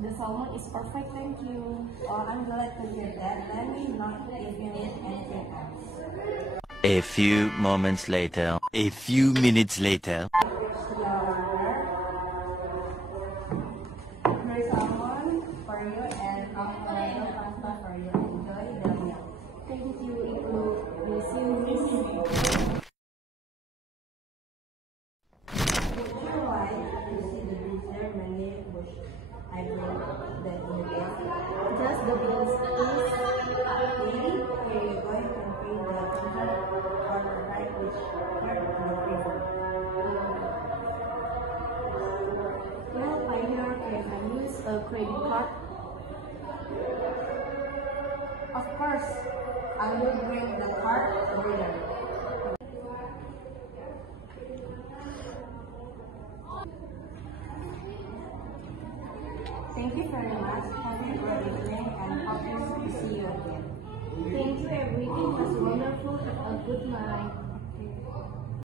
The salmon is perfect, thank you. Oh, I'm glad to hear that. Let me know if you need anything else. A few moments later. A few minutes later. Here's salmon for you and Alfredo pasta for you. Enjoy the meal. Thank you. It will receive. Would you like to see the dessert menu which I bring the ingredients? Just the beans, please. Here you go. You can pay the total order right which part of the flavor. Well, Pioneer, can I use a credit card? Of course, I will bring the card over there. Thank you very much. Have a great evening and hope to see you again. Thank you, everything was wonderful. Have a good night.